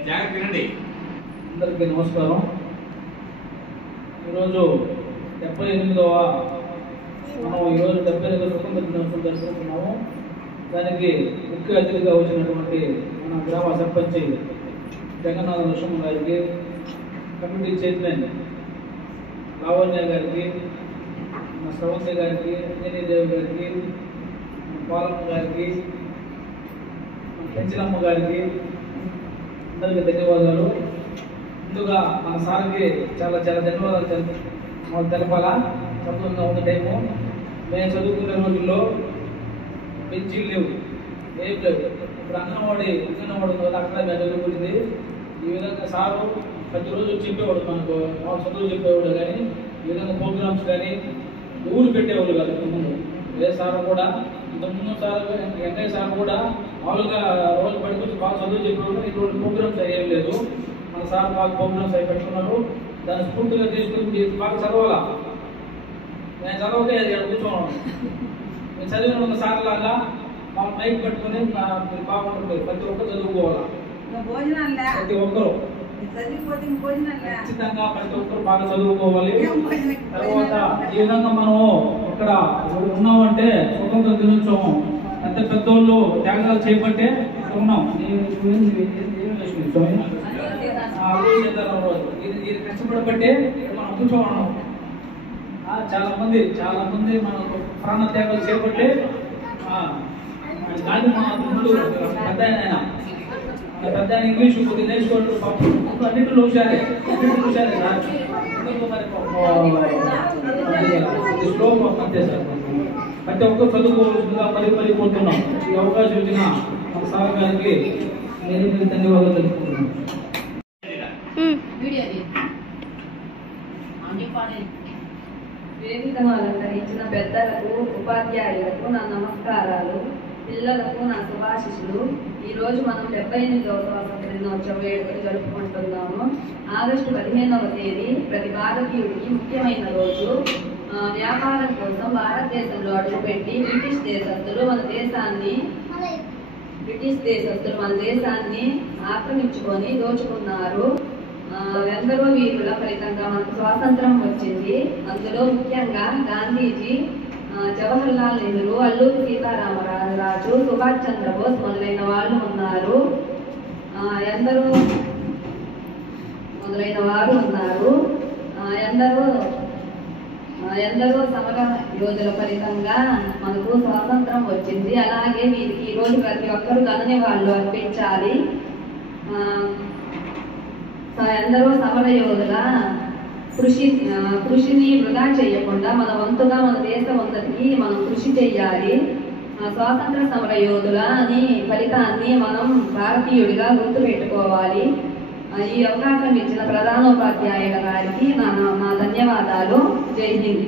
అందరికీ నమస్కారం. ఈరోజు 78వ మనం ఈరోజు 78వ స్వతంత్ర దినోత్సవం జరుపుకుంటున్నాము. దానికి ముఖ్య అతిథిగా వచ్చినటువంటి మన గ్రామ సర్పంచ్ జగన్నాథ లక్ష్మణ్ గారికి, కమిటీ చైర్మన్ లావణ్య గారికి, మన శ్రవంతి గారికి, అంజనీదేవి గారికి, పాలమ్మ గారికి, పెంచినమ్మ గారికి అందరికీ ధన్యవాదాలు. ముందుగా మన సార్కి చాలా ధన్యవాదాలు తెలపాలా. చదువుగా ఉన్న టైము మేము చదువుకునే రోజుల్లో బెంచీలు లేవు, ఏం లేవు. ఇప్పుడు అంగన్వాడి ఉంది కదా, అక్కడ మేము చదువుకుంటుంది. ఈ విధంగా సారు ప్రతిరోజు చెప్పేవాడు, మనకు చదువు చెప్పేవాడు. కానీ ఈ విధంగా ప్రోగ్రామ్స్ కానీ ఊరు పెట్టేవాళ్ళు కాదు. ఇంతకుముందు ఏ సార్ కూడా, ఇంతకుముందు సార్ వెంకయ్య సార్ కూడా మామూలుగా రోజు పడుకుంటే బాగా చదువు చెప్పేవాళ్ళు. ఇటువంటి ప్రోగ్రామ్స్ అయ్యేం లేదు. మన సార్ బాగా ప్రోగ్రామ్స్ అవి పెట్టుకున్నారు. దాన్ని స్ఫూర్తిగా తీసుకుని బాగా చదవాలా. నేను చదవకే అది కూర్చోను. నేను చదివిన ఒక సార్ లాగా మా మైక్ పెట్టుకుని బాగుంటుంది. ప్రతి ఒక్కరు చదువుకోవాలా. ప్రతి ఒక్కరు ఖచ్చితంగా ప్రతి ఒక్కరు బాగా చదువుకోవాలి. తర్వాత ఈ విధంగా మనం ఇక్కడ ఉన్నామంటే స్వతంత్ర దినోత్సవం పెద్దోళ్ళు త్యాగాలు చేపట్టే ఉన్నాం. ఇది కష్టపడబట్టే మనం కూర్చోన్నాం. చాలా మంది మనం ప్రాణ త్యాగాలు చేపట్టే గాంధీ మహాత్ముడు పెద్ద ఆయన ఇంగ్లీషు కొద్దిగా నేర్చుకోవడం అన్నింటిలో హుషారే సార్. స్లో అంతే సార్. ప్రతి ఒక్కరు చదువుకోవాల్సిందిగా మరీ కోరుతున్నాం. ఈ అవకాశం ఇచ్చిన మన సార్ గారికి నేను ధన్యవాదాలు తెలుపుకుంటున్నాను. వేదికను అలంకరించిన పెద్దలకు, ఉపాధ్యాయులకు నా నమస్కారాలు, పిల్లలకు నా శుభాశిషులు. ఈరోజు మనం 78వ స్వాతంత్ర దినోత్సవ వేడుకలు జరుపుకుంటున్నాము. ఆగస్టు 15వ తేదీ ప్రతి భారతీయుడికి ముఖ్యమైన రోజు. వ్యాపారం కోసం భారతదేశంలో అడుగుపెట్టి బ్రిటిష్ దేశస్తులు మన దేశాన్ని ఆక్రమించుకొని దోచుకున్నారు. ఎందరో వీరుల ఫలితంగా మనకు స్వాతంత్రం వచ్చింది. అందులో ముఖ్యంగా గాంధీజీ, జవహర్లాల్ నెహ్రూ, అల్లూరి సీతారామరాజు, సుభాష్ చంద్రబోస్ మొదలైన వాళ్ళు ఉన్నారు. ఎందరో సమర యోధుల ఫలితంగా మనకు స్వాతంత్రం వచ్చింది. అలాగే వీరికి ఈరోజు ప్రతి ఒక్కరు ధన్యవాదాలు అర్పించాలి. ఎందరో సమర యోధుల కృషిని వృధా చేయకుండా మన వంతుగా మన దేశ ఉన్నతికి మనం కృషి చేయాలి. స్వాతంత్ర సమర యోధుల ఫలితాన్ని మనం భారతీయుడిగా గుర్తుపెట్టుకోవాలి. ఈ అవకాశం ఇచ్చిన ప్రధానోపాధ్యాయుల గారికి నా ధన్యవాదాలు. జై హింద్.